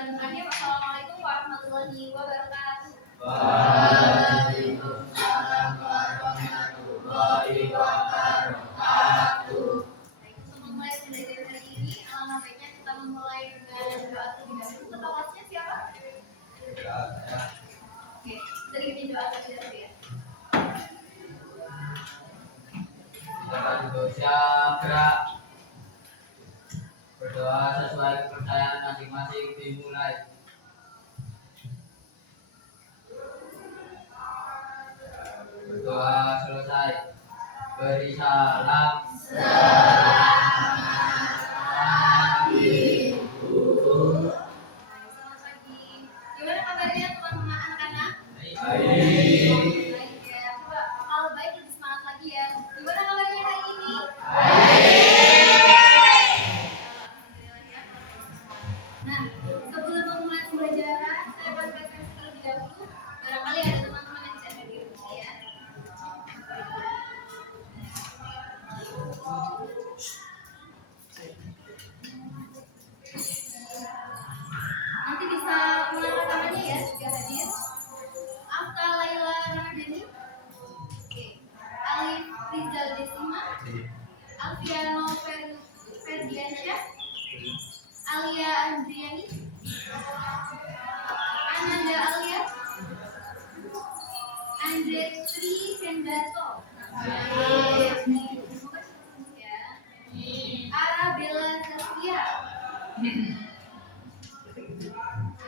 dilanjutkannya. Wassalamualaikum warahmatullahi wabarakatuh. Waalaikumsalam warahmatullahi wabarakatuh. Baik, untuk memulai pembelajaran hari ini, alangkah baiknya kita memulai dengan doa terlebih dahulu. Ketua kelasnya siapa? Oke, kita bikin doa terlebih dahulu ya. Silakan siap gerak. Berdoa sesuai kepercayaan masing-masing dimulai. Berdoa selesai. Beri salam. Selamat pagi, Bu. Selamat pagi. Gimana kabarnya teman-teman anak-anak? Baik. Baik ya. Coba kalau baik lebih semangat lagi ya. Gimana kabarnya hari ini? Nah, sebelum memulai pembelajaran, saya presentasi terlebih dahulu. Barangkali ada teman-teman yang tidak hadir di sini ya. Nanti bisa mengangkat tangannya ya jika hadir. Afta Laila Ramadhani. Oke. Alif Rizal Desima. Alfiano Ferdiansyah. Alia Andriani. Ananda Alia. Andre Tri Hendarto. Semoga cepat sembuh ya. Arabella Saskia.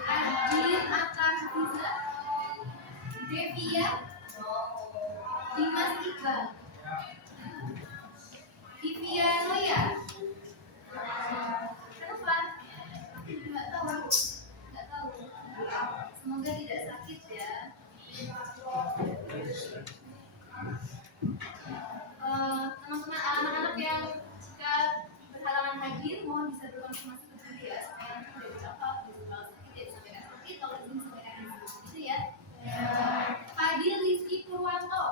Adin Akan Fiza. Devia. Dimas Iqbal. Vivia Noya. Kenapa? Nggak tahu. Nggak tahu. Semoga tidak sakit ya. Teman-teman anak-anak yang jika berhalangan hadir mohon bisa berkonfirmasi ke guru ya supaya nanti tidak dicopot gitu. Kalau sakit ya disampaikan sakit, kalau izin disampaikan izin gitu ya. Fadil Rizky Purwanto.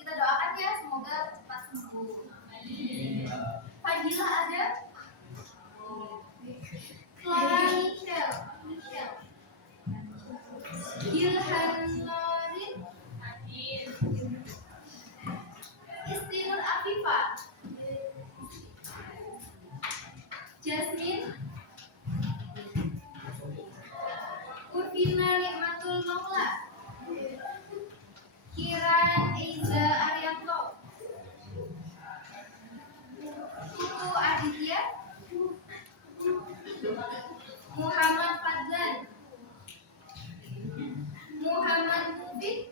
Kita doakan ya semoga cepat sembuh. Fadila ada. Clara Michelle. Ilhan Norin. Istinur Afifah. Jasmine. Urfina Nikmatul Maula. Kiran Eiza Arianto. Tutu Aditya. Muhammad Fadlan. Muhammad Mufid.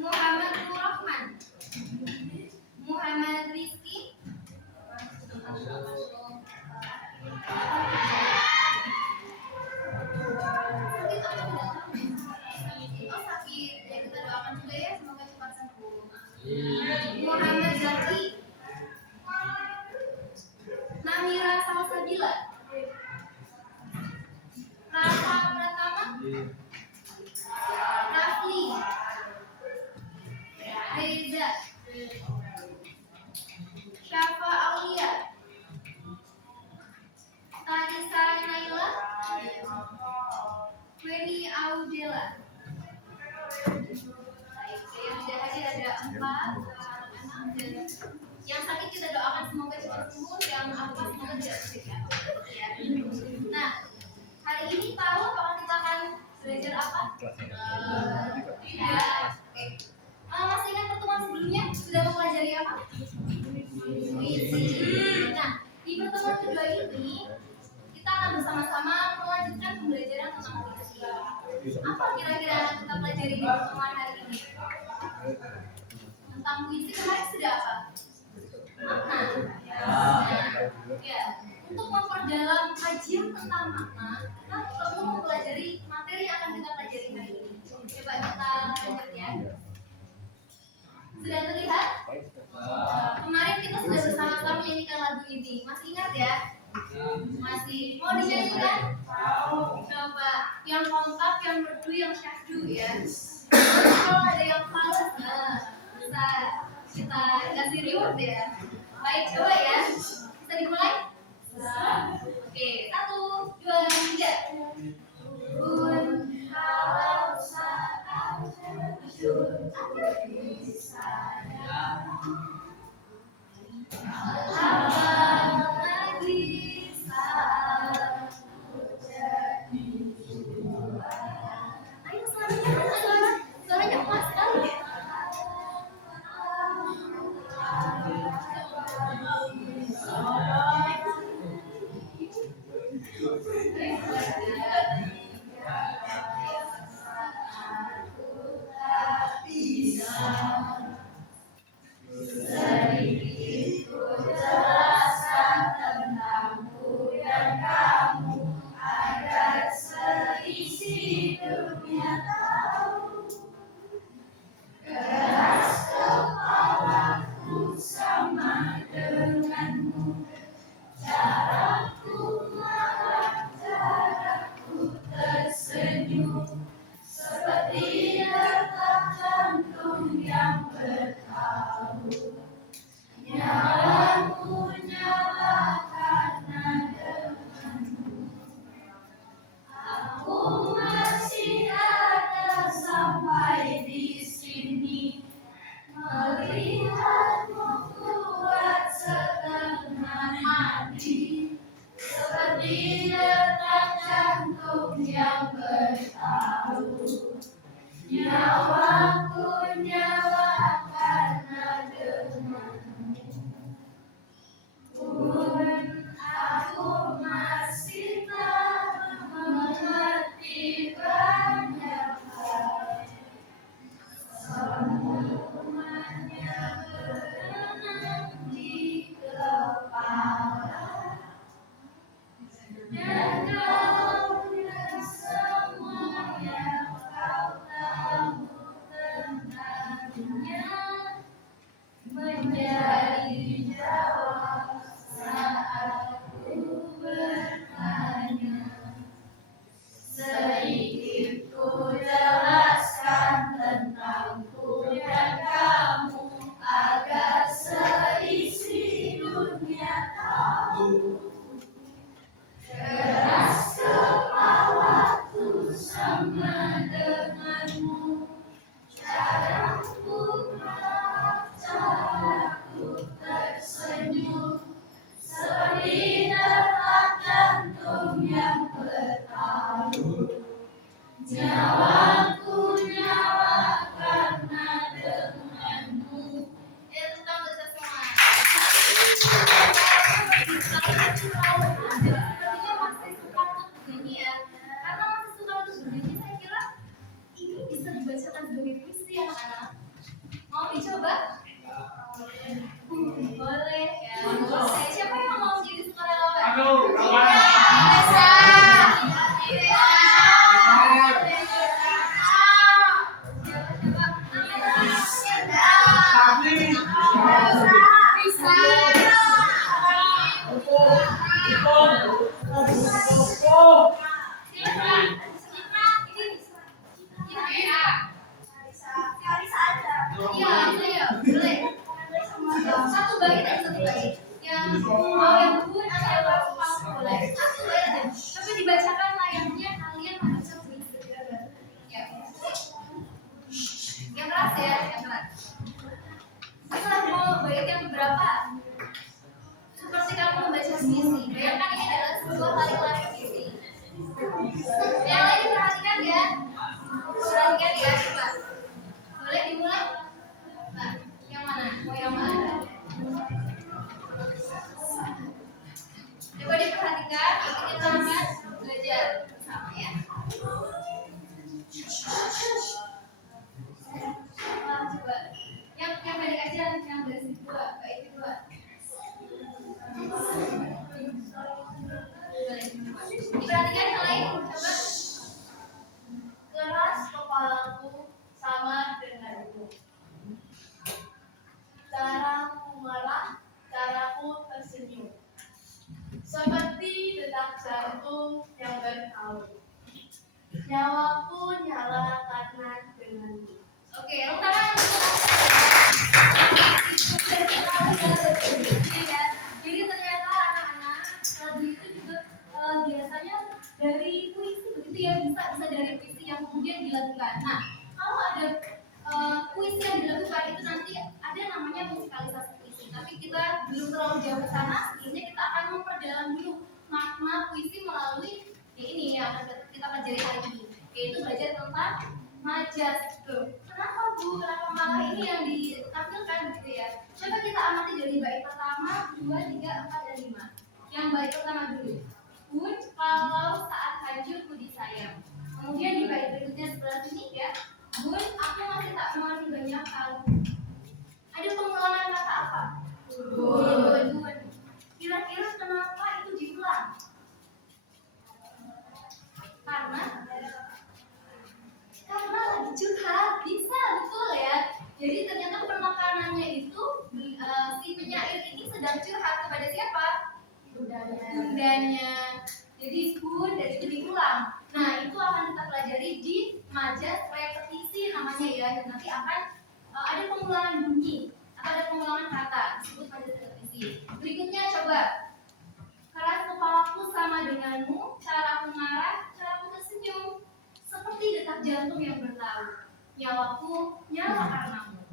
Muhammad Nurrahman. Muhammad Rizki. Sakit apa tidak? Oh sakit, ya kita doakan juga ya semoga cepat sembuh. Muhammad Zaki. Namira Salsabila. Rafa Pratama. Rafli. Reza. Syafa Aulia. Tanisa Naila. Weni Audela. Baik, yang tidak hadir ada 4 anak dan yang sakit kita doakan semoga cepat sembuh, yang apa semoga tidak sakit ya. Nah, hari ini tahu apakah kita akan belajar apa? Tidak. Oke. Masih ingat pertemuan sebelumnya sudah mempelajari apa? Puisi. Nah, di pertemuan kedua ini kita akan bersama-sama melanjutkan pembelajaran tentang puisi. Apa kira-kira yang kita pelajari di pertemuan hari ini? Tentang puisi kemarin sudah apa? Makna. Ya. Untuk memperdalam kajian tentang makna, kita perlu mempelajari materi yang akan kita pelajari hari ini. Coba kita lanjut ya. Sudah terlihat? Kemarin kita sudah bersama-sama menyanyikan lagu ini. Masih ingat ya? Masih. Mau dinyanyikan? Coba. Yang kompak, yang merdu, yang syahdu ya. Kalau ada yang fals, bisa kita kasih reward ya. Baik, coba ya. Bisa dimulai? seperti detak jantung yang bertalu. Nyawaku nyawa karena denganmu. Pun aku masih tak mengerti banyak hal. Semuanya berenang di kepala. Dan kau dan semua yang kau tahu tentangnya menjadi jawab saat ku bertanya. Sedikit ku jelaskan tentangku dan kamu agar seisi dunia tahu. Keras kepalaku sama denganmu. Caraku gelap, caraku tersenyum. Seperti detak jantung yang bertalu. Nyawaku nyawa karena denganmu. Itu kan bisa semua. Sepertinya masih suka untuk bernyanyi ya. Karena masih suka untuk bernyanyi, saya kira ini bisa dibacakan sebagai puisi anak-anak. Mau dicoba? Boleh ya. Boleh. Siapa yang mau jadi sukarelawan? Aduh, kawan. Bisa. Satu bait aja, satu bait. Yang mau yang bun atau yang pas boleh. Satu bait aja. Tapi dibacakan layaknya kalian membaca puisi. Ya. Yang keras ya, yang keras. Setelah mau bait yang berapa? Seperti kamu membaca puisi. Bayangkan ini adalah sebuah lari-lari puisi. Yang lain diperhatikan ya. Perhatikan ya, coba. Boleh dimulai? Nah, yang mana? Mau yang mana? Coba diperhatikan, kita akan belajar bersama ya. Coba. Yang pendek aja, yang dari dua, baik dua. Diperhatikan yang lain, coba. Keras kepalaku sama denganmu. Caraku marah, caraku tersenyum. Seperti detak jantung yang bertalu. Nyawaku nyala karena denganmu. Oke, tangan. Jadi ternyata anak-anak lagu itu juga biasanya dari puisi begitu ya, bisa dari puisi yang kemudian dilakukan. Nah, kalau ada puisi yang dilakukan itu nanti ada namanya musikalisasi puisi. Tapi kita belum terlalu jauh ke sana. Sebelumnya kita akan memperdalam dulu makna puisi melalui ini yang kita pelajari hari ini, yaitu belajar tentang majas. Kenapa Bu? Kenapa malah ini yang ditampilkan gitu ya? Coba kita amati dari bait pertama, 2, 3, 4, dan 5. Yang bait pertama dulu. Bun, kalau saat hancur ku disayang. Kemudian di bait berikutnya sebelah sini ya. Bun, aku masih tak mengerti banyak hal. Ada pengulangan kata apa? Bun. Kira-kira kenapa itu diulang? Karena lagi curhat, bisa betul ya. Jadi ternyata penekanannya itu si penyair ini sedang curhat kepada siapa? Bundanya. Jadi bun dan itu diulang. Nah itu akan kita pelajari di majas repetisi namanya ya. Dan nanti akan ada pengulangan bunyi atau ada pengulangan kata disebut majas repetisi. Berikutnya coba. Keras kepalaku sama denganmu, caraku marah, caraku tersenyum. Seperti detak jantung yang bertalu, nyawaku nyala karenamu.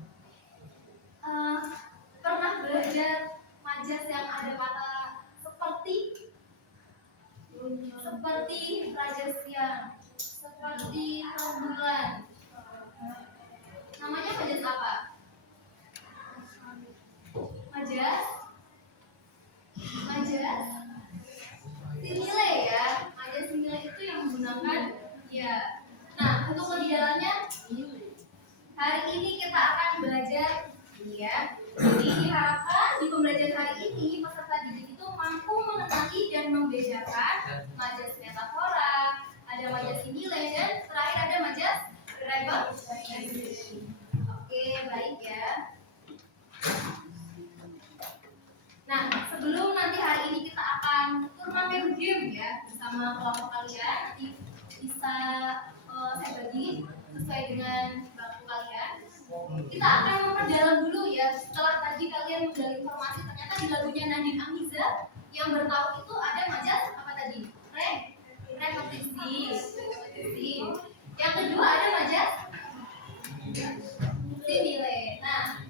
Pernah belajar majas yang ada kata seperti seperti raja siang, seperti rembulan. Namanya majas apa? Majas sinile ya. Majas sinile itu yang menggunakan ya. Nah, untuk lebih dalamnya hari ini kita akan belajar ya. Jadi diharapkan di pembelajaran hari ini peserta didik itu mampu mengenali dan membedakan majas metafora, ada majas sinile, dan terakhir ada majas representasi. Oke, baik ya. Nah, sebelum nanti hari ini kita akan turnamen game ya bersama kelompok kalian, nanti bisa saya bagi sesuai dengan bangku kalian. Kita akan memperdalam dulu ya. Setelah tadi kalian menggali informasi, ternyata di lagunya Nadine Amiza yang bertahu itu ada majas apa tadi? Repetisi. Yang kedua ada majas simile. Nah,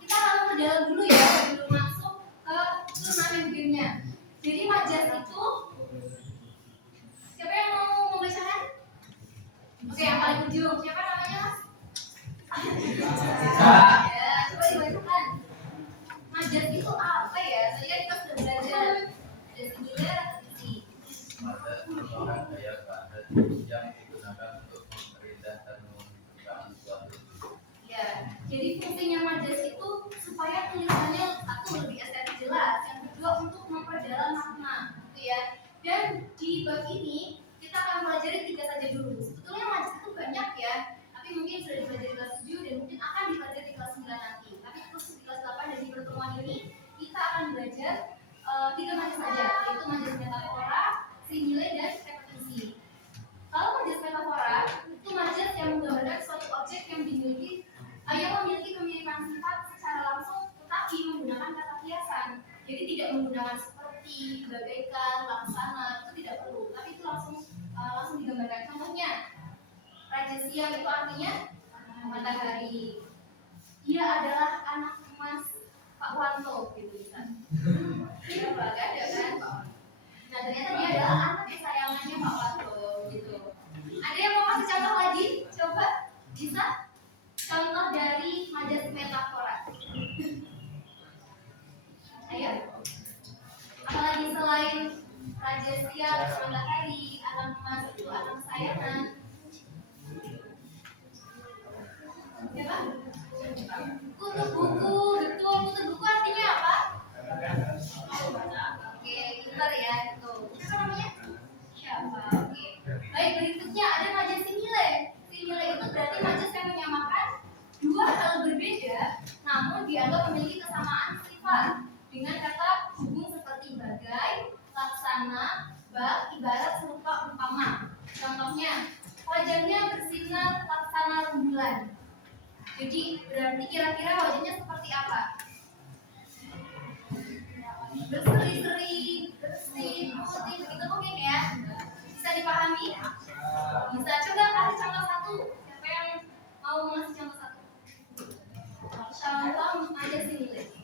kita akan memperdalam dulu ya sebelum masuk ke turnamen gamenya. Jadi majas itu, siapa yang mau membacakan? Oke, yang paling ujung. Siapa namanya, Mas? Ya, coba dibacakan. Majas itu apa ya? Tadi kan kita sudah belajar. Ada simile, repetisi. Majas merupakan gaya bahasa yang digunakan untuk memperindah dan menunjukkan suatu. Ya, jadi fungsinya majas itu supaya tulisannya satu lebih estetik jelas, yang kedua untuk memperdalam makna, gitu ya. Dan di bab ini kita akan pelajari 3 saja dulu. Sebetulnya majas itu banyak ya, tapi mungkin sudah dipelajari kelas 7 dan mungkin akan dipelajari di kelas 9 nanti. Tapi terus di kelas 8 dan di pertemuan ini kita akan belajar 3 majas saja, yaitu majas metafora, simile, dan repetisi. Kalau majas metafora itu majas yang menggambarkan suatu objek yang memiliki kemiripan sifat secara langsung, tetapi menggunakan kata kiasan. Jadi tidak menggunakan seperti, bagaikan, laksana, itu tidak perlu, tapi itu langsung digambarkan. Contohnya, raja siang itu artinya matahari. Dia adalah anak emas Pak Wanto, gitu bisa. Iya, Pak, gak ada kan? Nah, ternyata dia adalah anak kesayangannya Pak Wanto, gitu. Ada yang mau kasih contoh lagi? Coba, bisa? Contoh dari majas metafora. Ayo. Apalagi selain raja siang, matahari, anak emas itu anak kesayangan. Siapa? Kutu buku, betul. Kutu buku artinya apa? Oke, pintar ya itu. Siapa namanya? Siapa? Oke. Baik, berikutnya ada majas simile. Simile itu berarti majas yang menyamakan dua hal berbeda, namun dianggap memiliki kesamaan sifat dengan kata hubung seperti bagai, laksana, bak, ibarat serupa umpama. Contohnya, wajahnya bersinar laksana rembulan. Jadi berarti kira-kira wajahnya seperti apa? Berseri-seri, bersih, putih, begitu mungkin ya? Bisa dipahami? Bisa. Coba kasih contoh satu. Siapa yang mau ngasih contoh satu? Contoh majas simile.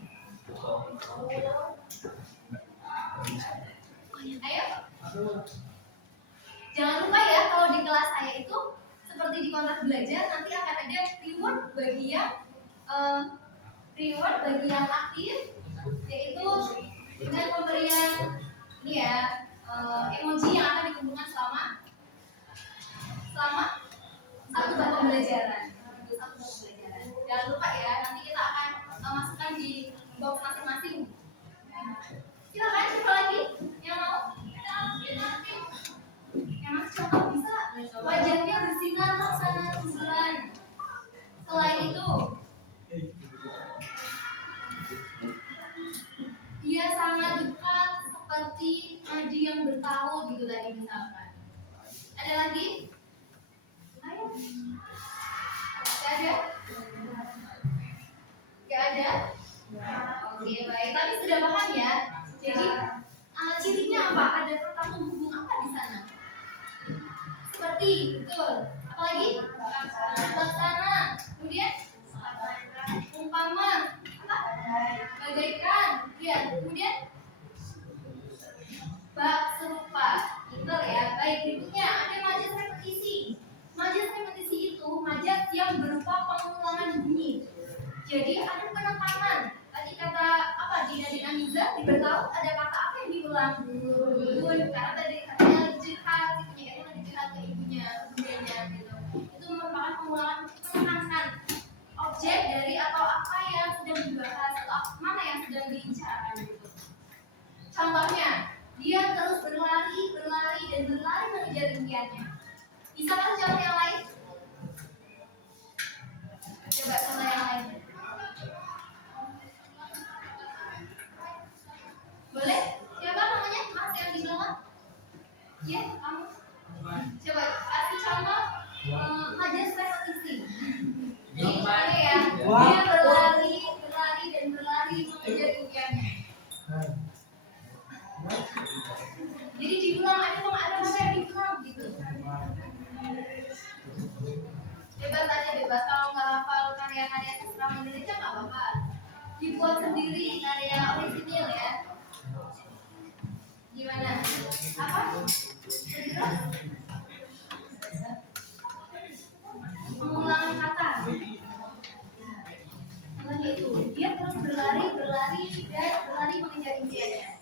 Ayo. Jangan lupa ya, kalau di kelas saya itu seperti di kontrak belajar nanti akan ada reward bagi yang aktif, yaitu dengan pemberian ini ya emoji yang akan dikumpulkan selama satu bab pembelajaran. Jangan lupa ya, nanti kita akan masukkan di box masing-masing. Silakan, siapa lagi yang mau? Yang masih contoh bisa. Wajahnya bersinar laksana rembulan. Selain itu, dia sangat dekat seperti nadi yang bertaut gitu tadi misalkan. Ada lagi? Ayo. Gak ada? Gak ada? Oke, baik. Tapi sudah paham ya. Jadi cirinya apa? Ada pertanggung hubung apa di sana? Seperti, betul. Apalagi? Laksana. Kemudian? Umpama. Apa? Bagaikan. Ya. Kemudian? Bak serupa. Pinter ya. diulang dulu karena tadi katanya lagi curhat, si penyairnya lagi curhat ke ibunya, bundanya gitu. Itu merupakan pengulangan menekankan objek dari atau apa yang sedang dibahas atau mana yang sedang dibicarakan gitu. Contohnya, dia terus berlari dan berlari mengejar impiannya. Bisa kan contoh yang lain? Coba contoh yang lain. Boleh? Siapa namanya? Mas yang di belakang? Ya, kamu. Coba kasih contoh majas repetisi. Jadi gimana ya? Dia berlari dan berlari mengejar impiannya. Jadi diulang, ada mana yang diulang gitu. Bebas aja, bebas. Kalau nggak hafal karya-karya sastra Indonesia nggak apa-apa. Dibuat sendiri karya orisinil ya. Gimana? Apa? Jelas? Mengulangi kata. Contohnya itu, dia terus berlari dan berlari mengejar impiannya.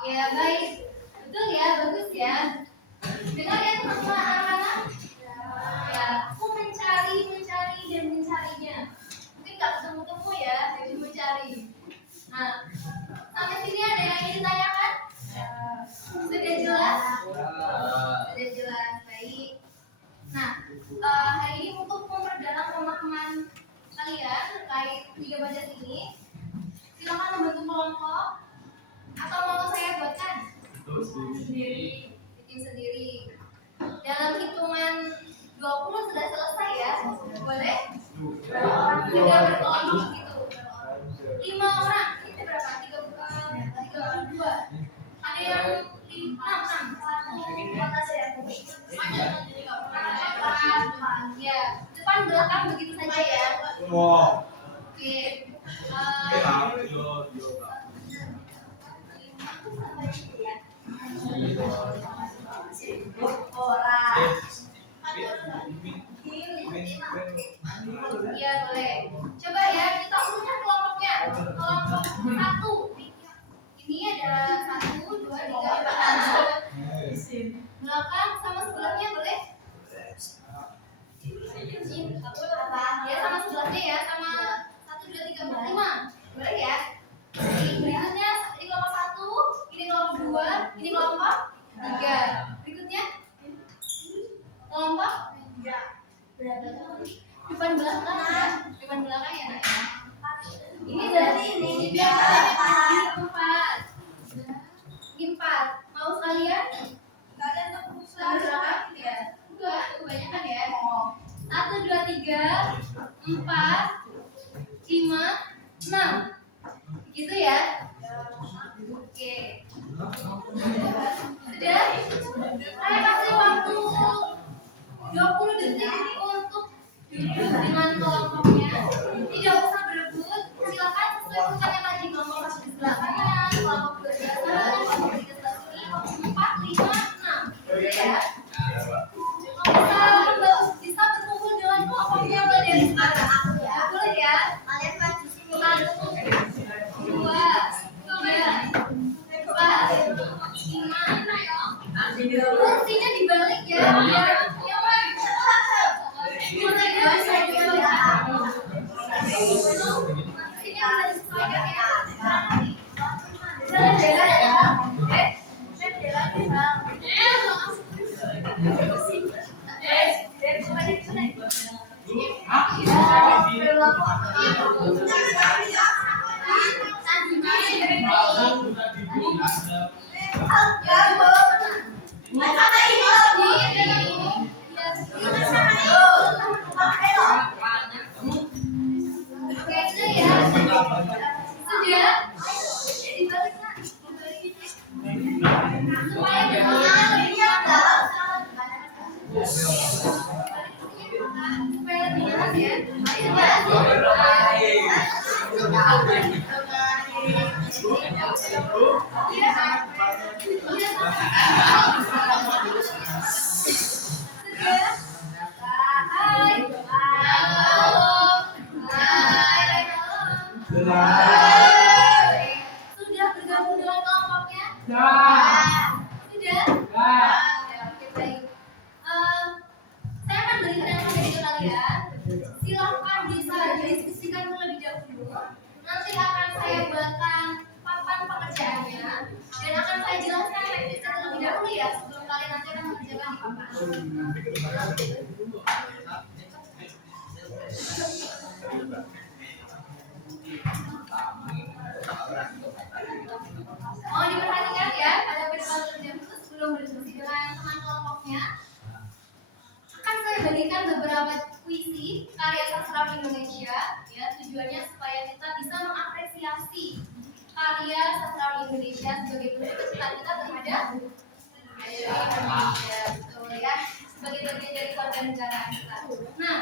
Ya baik, betul ya, bagus ya. Dengar ya teman-teman anak-anak. Ya, aku mencari dan mencarinya. Mungkin nggak ketemu ya, jadi mencari. Nah, sampai sini ada yang ingin ditanyakan? Sudah jelas? Sudah jelas, baik. Nah, hari ini untuk memperdalam pemahaman kalian terkait 3 bajas ini, silakan membentuk kelompok atau mau saya buatkan? Bikin sendiri. Dalam hitungan 20 sudah selesai ya? Boleh? Berapa orang? Sudah berkelompok gitu. 5 orang. Ini berapa? 2. Ada yang 6. 1 kota saya. Ya, depan belakang begitu saja ya. Oke. Iya boleh. Coba ya kita urutkan kelompoknya. Kelompok 1. Ini ada 1, 2, 3, 4. Belakang sama sebelahnya boleh? Ya sama sebelahnya ya, sama 1, 2, 3, 4, 5. Boleh ya? Berikutnya ini kelompok 1, ini kelompok 2, ini kelompok 3. Berikutnya kelompok 3. Berapa? Depan belakang ya? Depan belakang ya nak ya? Ini berarti ini 4. Ini 4. Mau sekalian? Kalian untuk belakang ya? Enggak, kebanyakan ya. 1, 2, 3, 4, 5, 6. Gitu ya? Oke. Sudah? Saya kasih waktu 20 detik untuk duduk dengan kelompoknya. Tidak usah berebut. Silakan sesuai urutan yang tadi. Kelompok 1 di sebelah kanan, kelompok 2 di sebelah kanan, kelompok 3 sebelah sini, kelompok 4, 5, 6. Gitu ya? Bisa berkumpul dengan kelompoknya mulai dari sekarang. Boleh ya? Kalian maju sini. 1, 2, 3, 4, 5. Kursinya dibalik ya. Kursinya bisa disesuaikan ya. Sudah bergabung dengan kelompoknya? Sudah? Oke, baik. Saya akan berikan yang materi ke kalian. Silahkan bisa didiskusikan terlebih dahulu. Nanti akan saya buatkan papan pekerjaannya dan akan saya jelaskan teknisnya terlebih dahulu ya sebelum kalian nanti akan mengerjakan di papan. Mohon diperhatikan ya, pada pertemuan terlebih dahulu sebelum berdiskusi dengan teman kelompoknya. Akan saya bagikan beberapa puisi karya sastra Indonesia ya, tujuannya supaya kita bisa mengapresiasi karya sastra Indonesia sebagai bentuk kecintaan kita terhadap Indonesia, betul ya, sebagai bagian dari kewarganegaraan kita. Nah,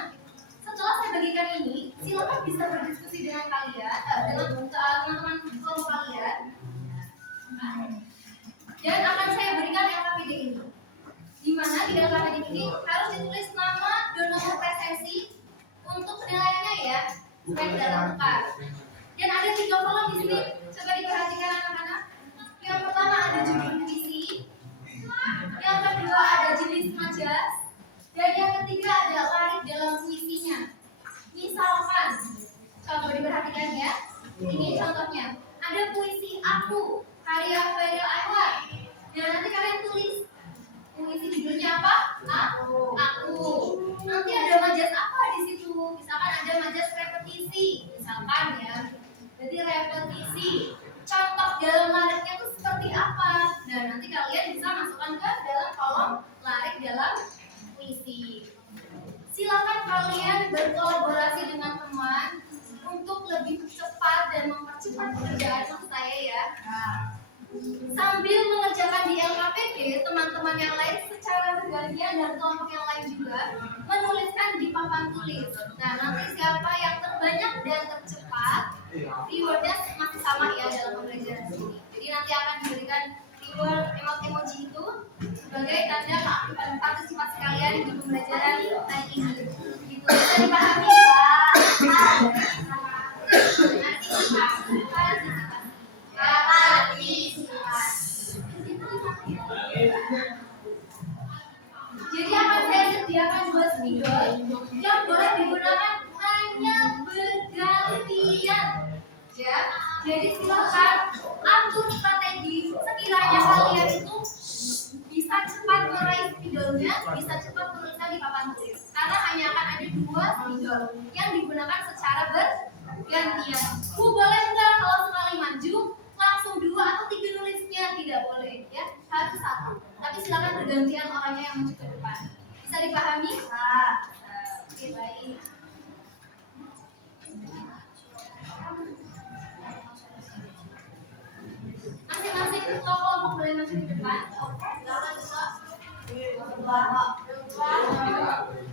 setelah saya bagikan ini, silakan bisa berdiskusi dengan kalian, dengan teman-teman kelompok kalian, dan akan saya berikan LKPD ini. Di mana di dalam LKPD ini harus ditulis nama dan nomor presensi untuk penilaiannya ya, supaya tidak tertukar. Dan ada 3 kolom di sini, coba diperhatikan anak-anak. Yang pertama ada judul puisi, yang kedua ada jenis majas, dan yang ketiga ada larik dalam puisinya. Misalkan, coba diperhatikan ya. Ini contohnya, ada puisi Aku karya Khairil Anwar. Dan nanti kalian tulis puisi judulnya apa? Aku. Nanti ada majas apa di situ? Misalkan ada majas repetisi, misalkan ya. Jadi repetisi. Contoh dalam lariknya itu seperti apa? Nah, nanti kalian bisa masukkan ke dalam kolom larik dalam puisi. Silakan kalian berkolaborasi dengan teman untuk lebih cepat dan mempercepat pekerjaan saya ya. Sambil mengerjakan di LKPD, teman-teman yang lain secara bergantian dan kelompok yang lain juga menuliskan di papan tulis. Nah, nanti siapa yang terbanyak dan tercepat, rewardnya masih sama ya dalam pembelajaran ini. Jadi nanti akan diberikan reward emoji itu sebagai tanda keaktifan partisipasi kalian di pembelajaran hari ini. Gitu. Bisa dipahami ya? Jadi akan saya sediakan 2 spidol yang boleh digunakan hanya bergantian. Ya, jadi silakan atur strategi sekiranya kalian itu bisa cepat meraih spidolnya, bisa cepat menuliskan di papan tulis. Karena hanya akan ada 2 spidol yang digunakan secara bergantian. Boleh enggak kalau sekali maju langsung 2 atau 3 nulisnya? Tidak boleh ya, harus 1. Tapi silakan bergantian orangnya yang maju ke depan. Bisa dipahami? Oke, baik. Masing-masing kelompok boleh maju ke depan. Silakan bisa.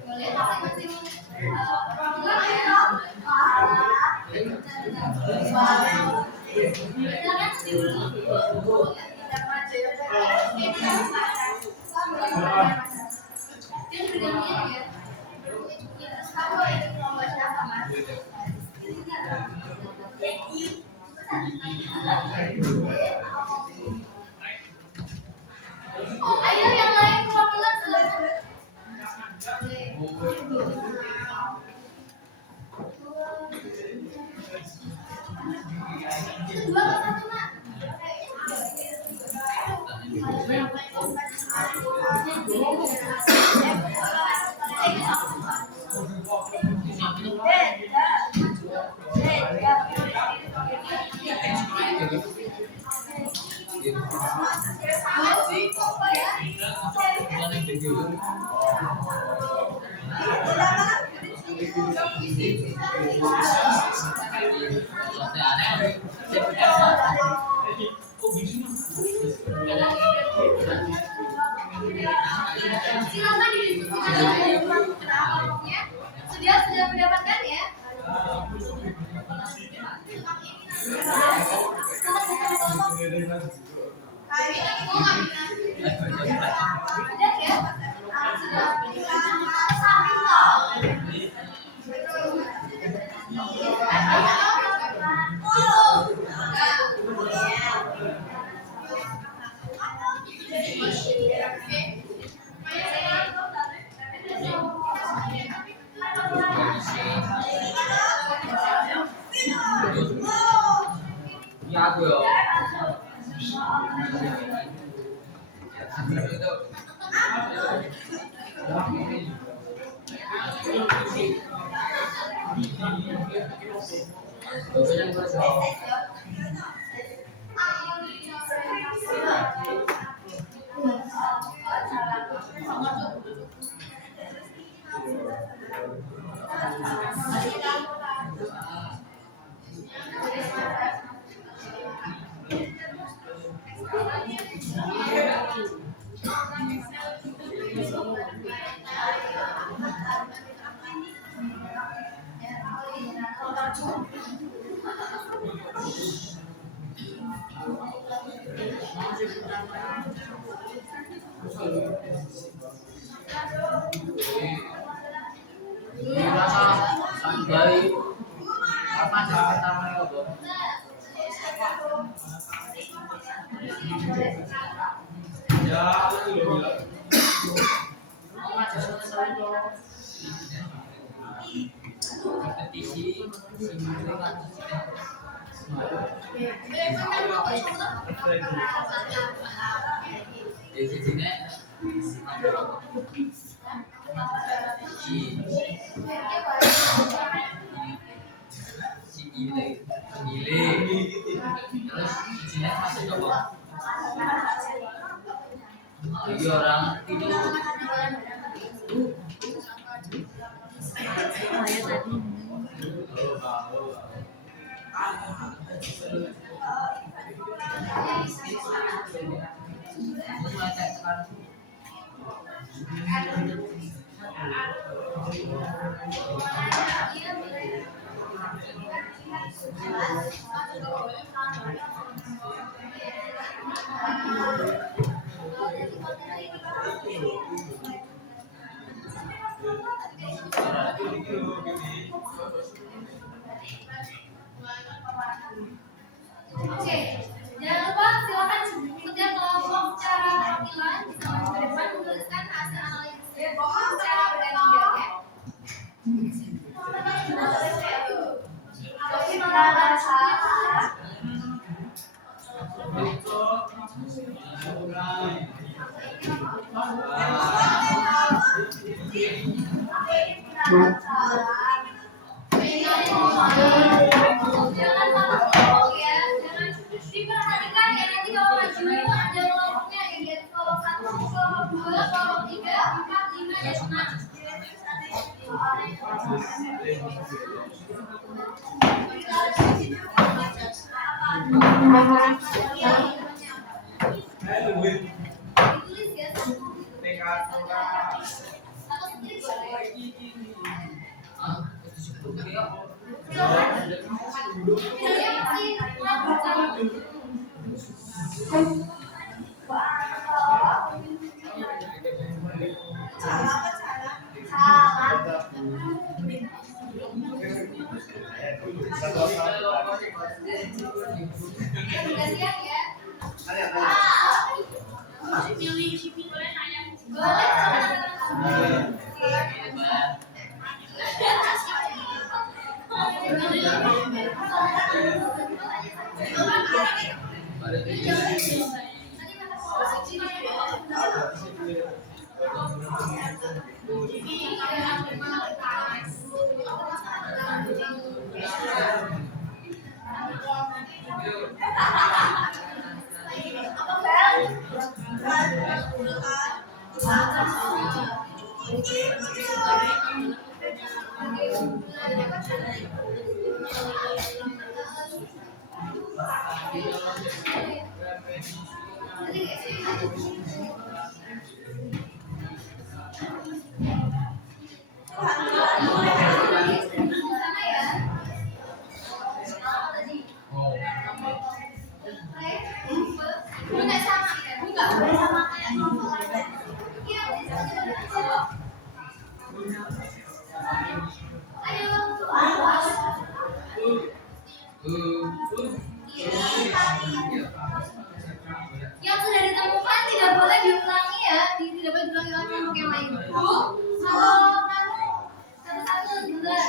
Boleh masing-masing pulang ya. Silakan dulu. Dan bergantian ya. Kamu ini kelompok siapa mas? Oh, ayo yang lain perwakilan silakan. Itu 2 atau 1 nak? Silakan didiskusikan dengan kelompoknya. Sudah mendapatkan ya? Silakan Udah ya? Iya aku ya. Rasa santai. Apa sih pertama ya, Bang? Kompetisi di sini terus isinya masuk apa? Jadi orang itu Oke, jangan lupa silakan setiap kelompok secara tampilan bisa maju ke depan menuliskan hasil analisisnya secara bergantian ya. Jangan salah kelompok ya, jangan diperhatikan ya nanti kalau maju ada kelompoknya yang di atas kelompok 1, kelompok 2, kelompok 3, 4, 5, dan 6. Ditulis ya atau sendiri gantian ya. Oke. Yang sudah ditemukan tidak boleh diulangi ya, tidak boleh diulangi lagi untuk yang lain. Kalau kamu satu-satu bulan.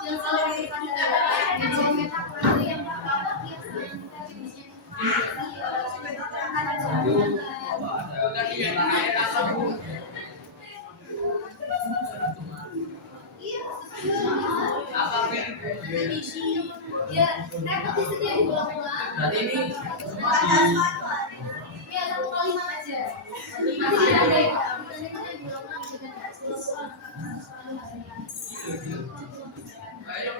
Yang selalu yang pertama ya, repetisinya diulang-ulang. Berarti ini ya, satu kalimat aja. Masih ada ya, diulang-ulang dengan ayo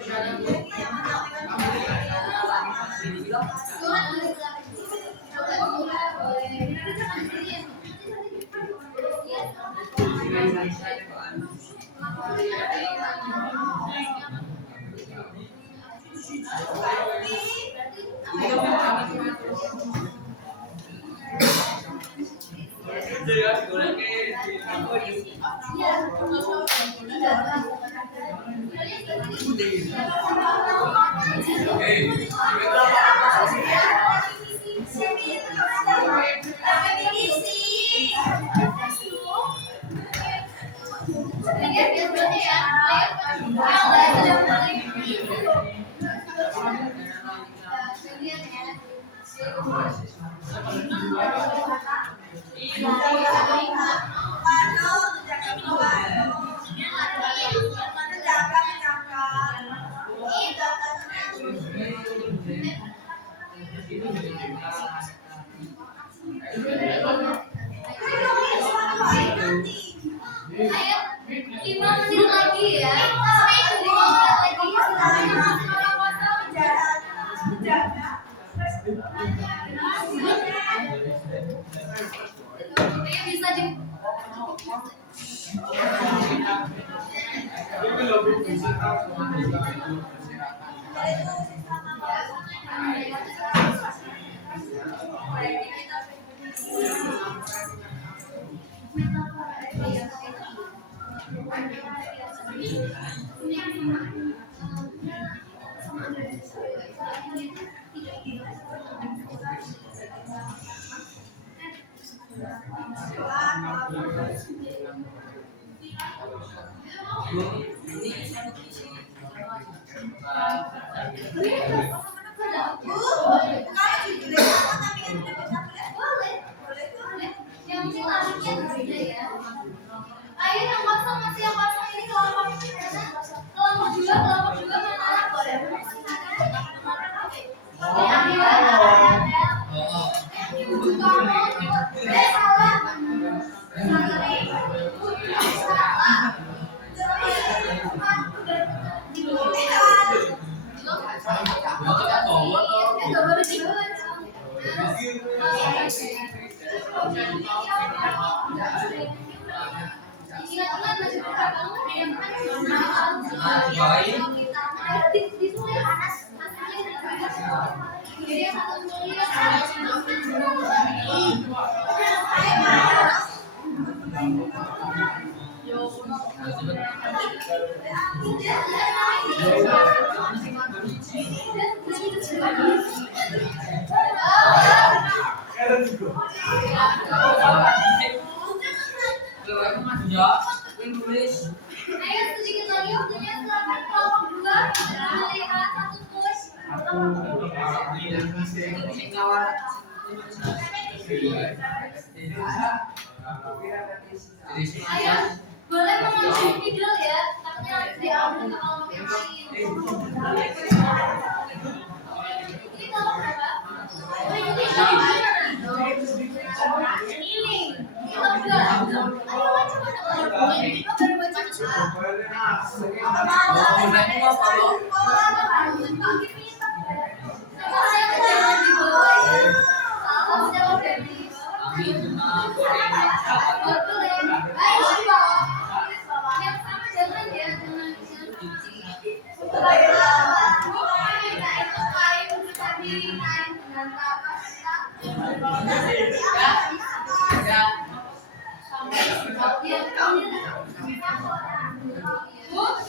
5 menit lagi ya. Bisa di yang penting larinya kerja ya. Ayo yang kosong masih yang kosong ini kelompok juga mana boleh. Ayo sedikit lagi waktunya, silakan kelompok 2 melihat satu push. Ayo, boleh mengunci video ya, takutnya nanti diambil ke kelompok yang lain. Ini kelompok berapa? Ini kelompok 2. Ayo baca ini baru baca yang sama jangan ya, jangan Bu,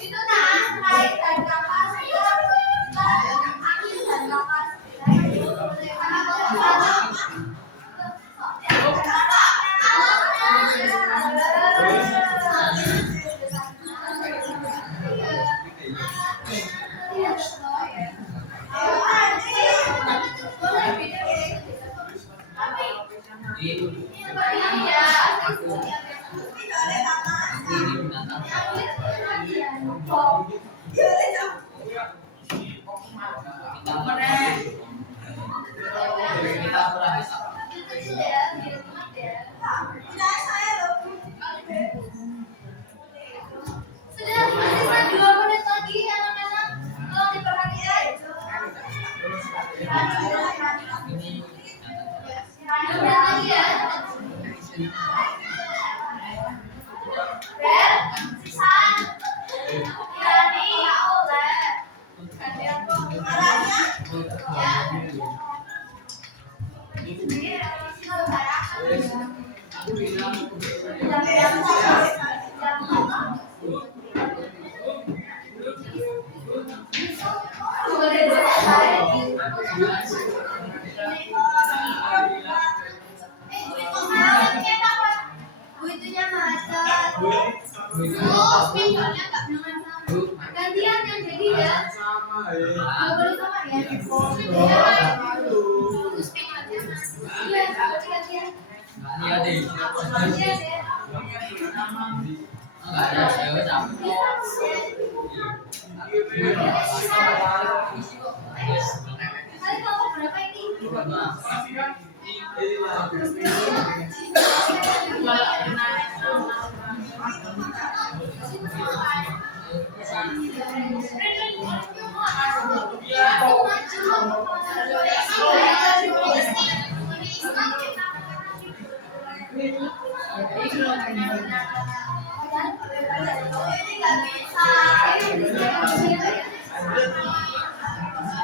itu naik dan kapas angin dan kapas. Sudah tersisa 2 menit lagi anak-anak, tolong diperhatikan. 2 menit lagi ya. Ber, sisa. Yani, ya oleh. Gantian kok. Ya. Buitunya macet. Spionnya nggak dengan sama. Gantian yang jadi ya. Nggak boleh sama ya. Iya, gantian. Iya deh. Iya deh. Enggak ada cewek campur. Kali kamu berapa ini?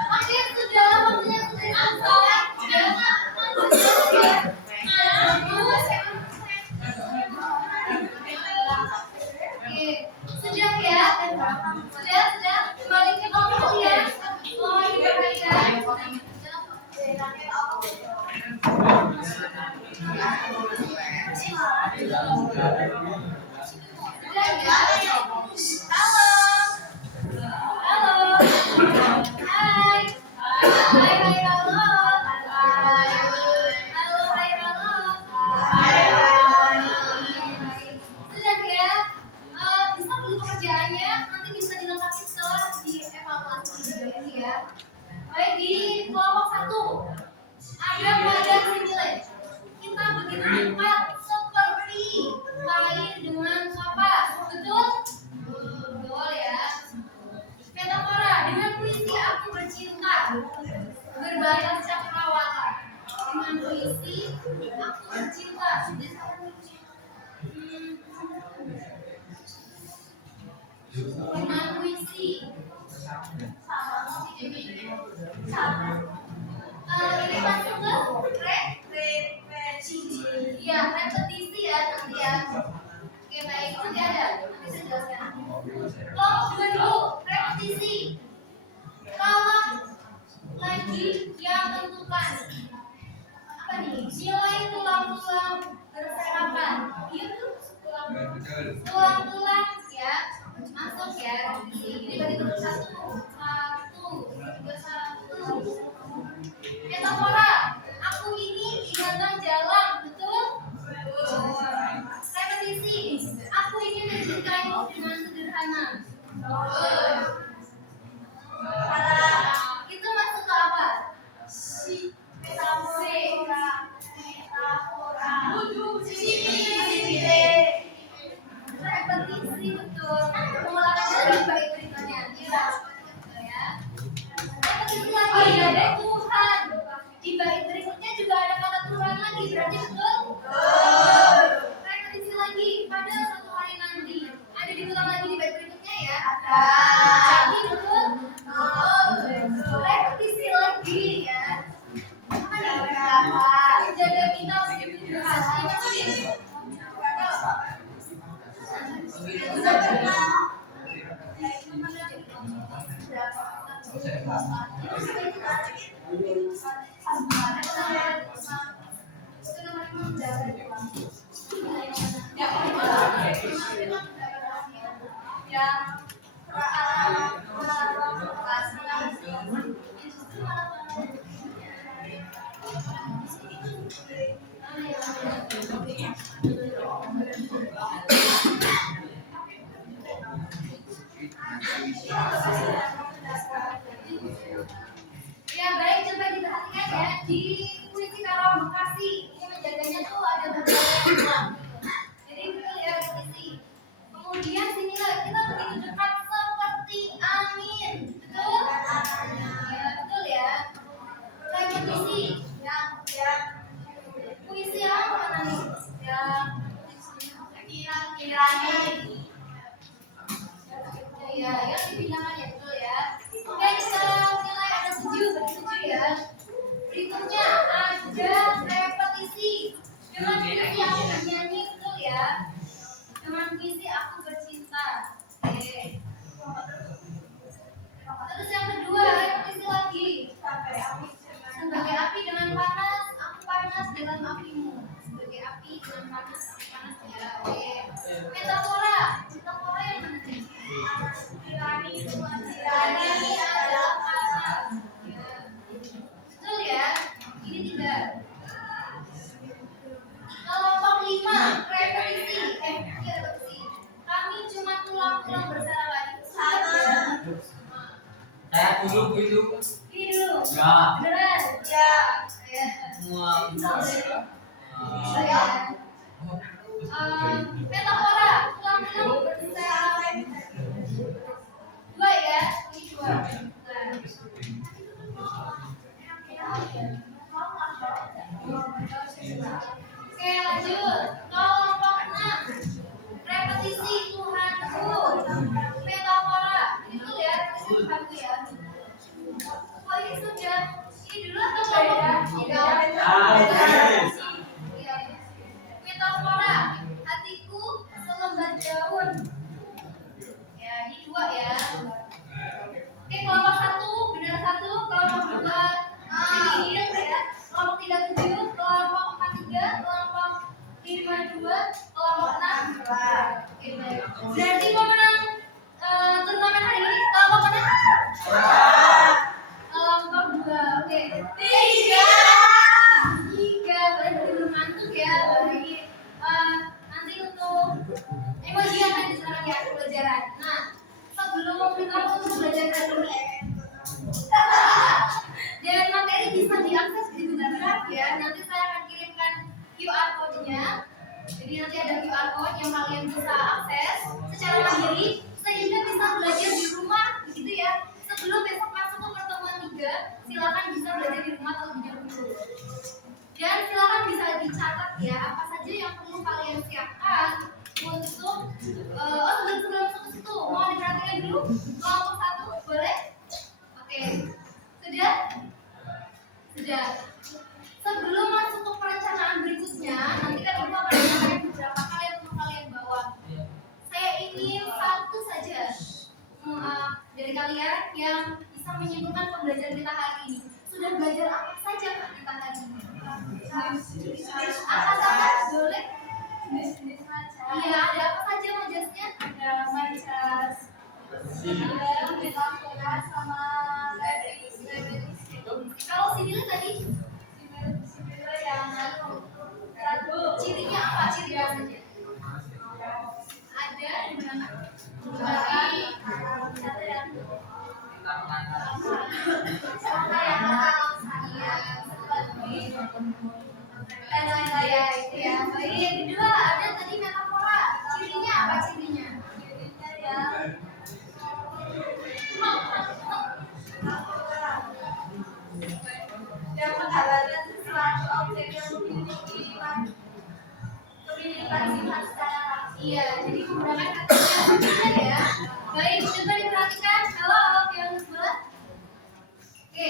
Oke, sudah waktunya sudah ya, sudah kembali ke kelompok ya. Mohon diperhatikan. Sudah ya. Halo. Halo. Hai. Hai halo. Hai. Halo hai halo. Hai. Sudah ya. Bisa dulu pekerjaannya, nanti bisa dilengkapi setelah dievaluasi video ini ya. Baik, di kelompok 1 ada pelajaran privilege. Kita begitu cepat seperti kain dengan kapas, betul? Betul ya. Metafora dengan puisi aku bercinta, berbayar cakrawala. Dengan puisi aku bercinta. Dengan puisi. Ini masuk ke repetisi. Ya, repetisi ya nanti ya. Oke baik, nanti ada. Nanti saya jelaskan. Kelompok dulu, repetisi. Kalau lagi yang tentukan apa nih? Nilai tulang-tulang berserapan. Itu tulang-tulang ya. Masuk ya. Ini bagi nomor 1. 1. Metafora, aku ini digantang jalan, betul? Repetisi, aku ingin mencintaimu dengan sederhana. Itu masuk ke apa? Metafora. Repetisi betul. Mengulangi dari bait berikutnya. Ya. Repetisi lagi ada Tuhan. Di bait berikutnya juga ada kata Tuhan lagi, berarti betul? Repetisi lagi pada satu hari nanti. Ada diulang lagi di bait berikutnya ya? Ada. Jadi betul? Repetisi lagi ya. Ya baik, coba diperhatikan ya di puisi Karawang Bekasi ini menjaganya tuh ada beberapa yang jadi betul ya puisi. Kemudian sinilah kita begitu dekat seperti angin, betul? Ya betul ya. Kayak puisi, ya puisi apa nih? Ya kira-kira ya, ya dibilangan ya betul ya. Oke kita nilai ada 7 ya. Berikutnya ada repetisi dengan puisi aku bernyanyi betul ya. Dengan puisi aku bercinta. Oke. Terus yang kedua repetisi lagi. Sebagai api dengan panas, aku panas dengan apimu. Sebagai api dengan panas, aku panas ya. Oke. Metafora yang mana sih? Tirani adalah kata. Ya. Betul ya? Ini tidak. Kelompok 5 repetisi. Repetisi. Kami cuma tulang-tulang bersara lagi. Saya dulu. Ini dulu. Ya. Beneran? Ya. Semua. Saya. Metafora tulang-tulang bersara. 2 ya. Ini 2. Oke lanjut. Kelompok 6 repetisi Tuhanku. Metafora itu ya repetisi Tuhanku ya. Oh ini sudah. Ini dulu atau metafora hatiku selembar daun. Ya ini 2 ya. Oke kelompok 1 benar 1, kelompok 2 sedikit ya. Kelompok 37, kelompok 43, kelompok 52, kelompok 6. Oke baik. Berarti pemenang turnamen hari ini kelompok mana? Kelompok 2. Oke. 3 berarti belum ngantuk ya. Baik. Nanti untuk emoji akan diserahkan ya pelajaran. Nah, sebelum kita untuk belajar hari ini dan materi bisa diakses di benar ya. Nanti saya akan kirimkan QR code-nya. Jadi nanti ada QR code yang kalian bisa akses secara mandiri sehingga bisa belajar di rumah begitu ya. Sebelum besok masuk ke pertemuan 3, silakan bisa belajar di rumah terlebih dahulu. Dan silakan bisa dicatat ya apa saja yang perlu kalian siapkan untuk sebelum masuk ke situ mau diperhatikan dulu kelompok 1 boleh? Oke. Sudah. Sebelum masuk ke perencanaan berikutnya, nanti kan ibu akan menyampaikan beberapa hal yang perlu kalian bawa. Saya ingin satu saja dari kalian yang bisa menyimpulkan pembelajaran kita hari ini. Sudah belajar apa saja kita hari ini? Apa saja boleh? Iya, ada apa saja majasnya? Ada majas, metafora sama kalau sini tadi cirinya apa? Ciri saja. Ada di mana? Baik, yang kedua ada tadi metafora. Cirinya apa cirinya? Yang menggambarkan sesuatu objek yang memiliki kemiripan sifat secara langsung. Iya, jadi menggunakan kata ya. Baik, coba diperhatikan. Halo, yang sebelah. Oke,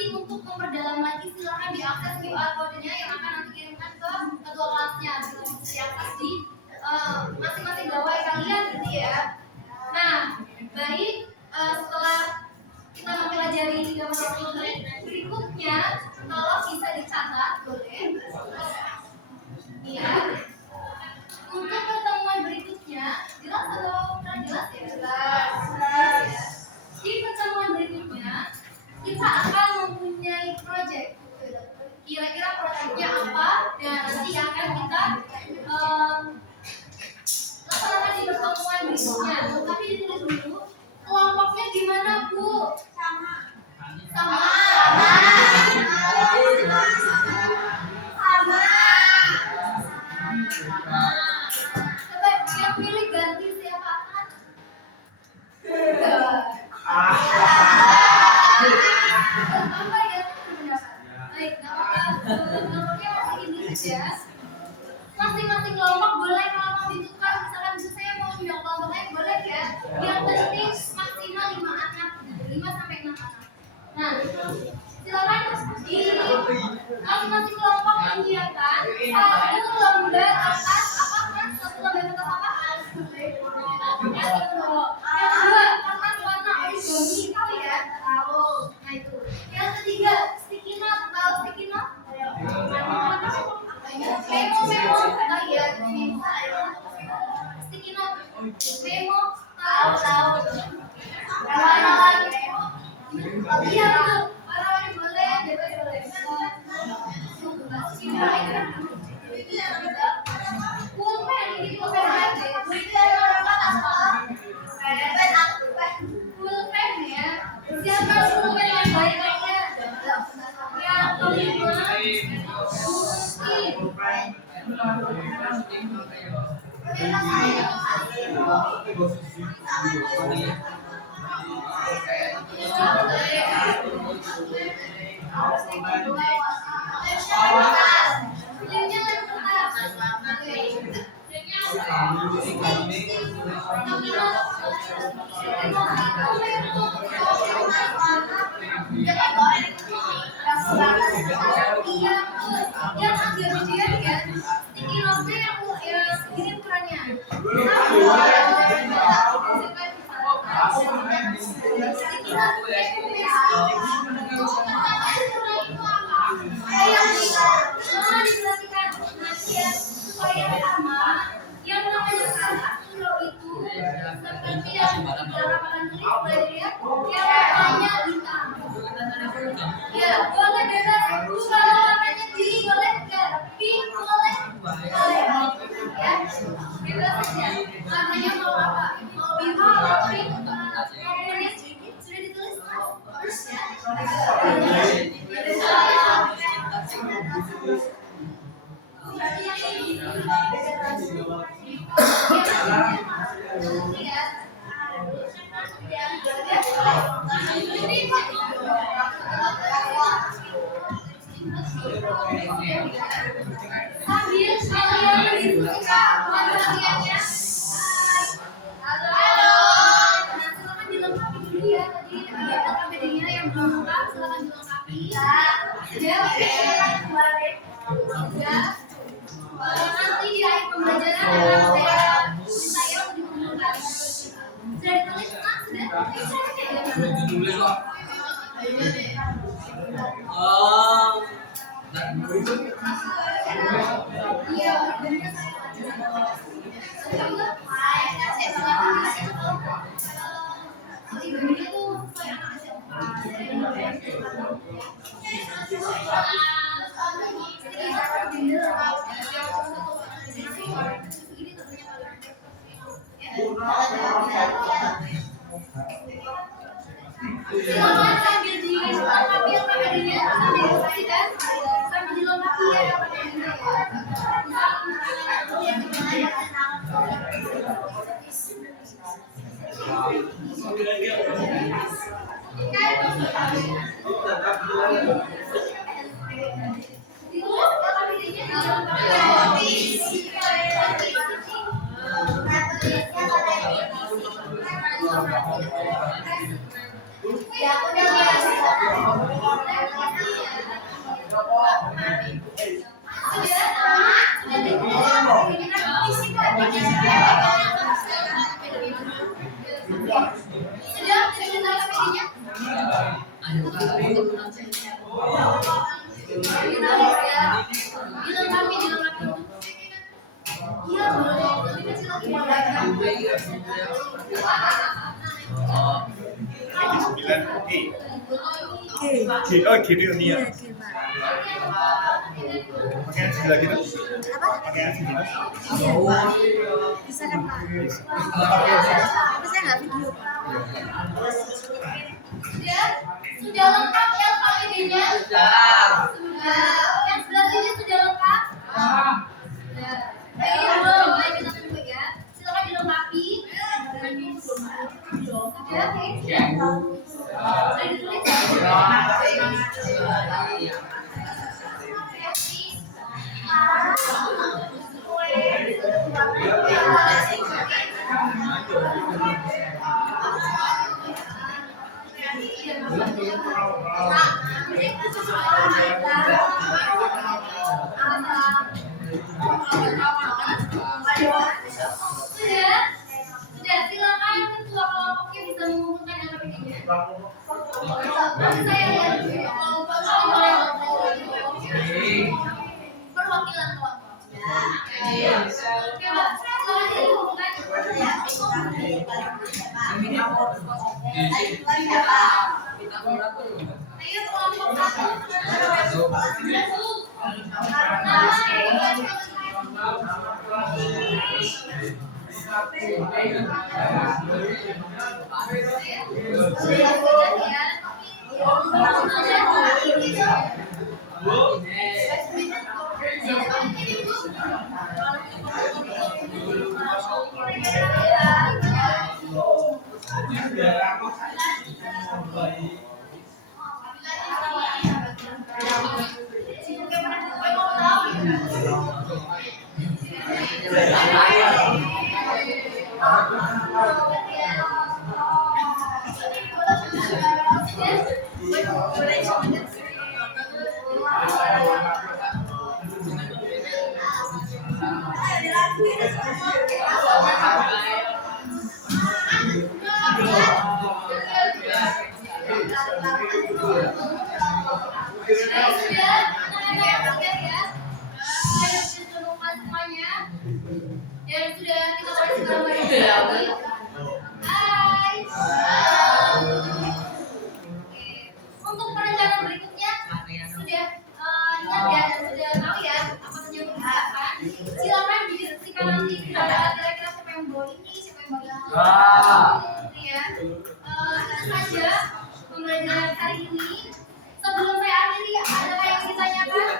nanti untuk memperdalam lagi silakan diakses QR code-nya yang akan nanti kirimkan ke ketua kelasnya. Bisa diakses di masing-masing gawai kalian gitu ya. Nah, baik, setelah kita mempelajari 3 materi berikutnya, kalau bisa dicatat boleh. Iya. Untuk pertemuan berikutnya, jelas atau kurang jelas ya? Jelas. Ya. Di pertemuan berikutnya, kita akan mempunyai proyek. Kira-kira proyeknya apa? Dan nanti akan kita laksanakan di pertemuan berikutnya. Tapi ditulis dulu, kelompoknya gimana, Bu? Sama. Coba yang pilih ganti siapa kan? Apa ya? Baik, kelompoknya masih Indonesia. Masing-masing kelompok boleh kalau mau ditukar, misalkan saya mau pindah kelompok lain boleh ya. Yang penting maksimal 5 anak, 5 sampai 6 anak. Nah, silakan di masing-masing kelompok menyediakan satu lembar kertas apa kan? Satu lembar kertas apa? Yang kedua kertas warna origami, tahu ya? Tahu. Nah itu. Yang ketiga sticky note, tahu sticky note? Memo, tahu ya? Sticky note, memo, tahu. Warna lagi. Iya betul. Warna-warni boleh, bebas boleh. Pulpen, ini pulpen aja. Pulpen ya. Siapa pulpen yang baik-baiknya? Yang kelima, yang agak kecil ya, sticky note-nya yang segini ukurannya. Diperhatikan nanti ya supaya sama yang namanya kilo itu seperti yang dikatakan tulis belajar ya, yang warnanya hitam. Ya boleh bebas. Kalau warnanya biru boleh enggak? Pink boleh. Ya bebas saja. Warnanya mau apa? Mau biru, mau pink, mau kuning. Sudah ditulis harus ya. Sambil kalian berdiskusikan materialnya. Halo. Nah, silakan dilengkapi dulu ya tadi LKPD-nya yang belum lengkap, silakan dilengkapi. Ya, oke. Ya. Nanti di akhir pembelajaran akan saya minta ya untuk dikumpulkan. Sudah ditulis kan? Sudah? Iya, benar. Silakan sambil dilengkapi LKPD-nya, sambil disaksikan, sambil dilengkapi ya LKPD-nya. Ya, udah. Dilengkapi. Iya, boleh. Lebih kecil lagi boleh. Oh, gini nih ya. Pakaian sebelah kita. Pakaian sebelah. Bisa kan Pak? Tapi saya nggak video. Sudah lengkap ya Pak idenya? Sudah. Yang sebelah sini sudah lengkap? Sudah. Belum. Baik, kita tunggu ya. Silakan dilengkapi. Sudah, oke. Sudah ditulis? Sudah, silakan ketua kelompoknya bisa mengumumkan nama idenya. Saya lihat dulu ya. Perwakilan kelompok. Oke, Pak. Silakan diumumkan. Ayo kelompok satu. Dan sudah kita mulai sekarang. Hai. Untuk perencanaan berikutnya sudah ingat ya dan sudah tahu ya apa saja yang dikerjakan. Silakan didiskusikan nanti kira-kira siapa yang bawa ini, siapa yang bawa itu. Ya. Saja pembelajaran hari ini. Sebelum saya akhiri, ada yang ditanyakan?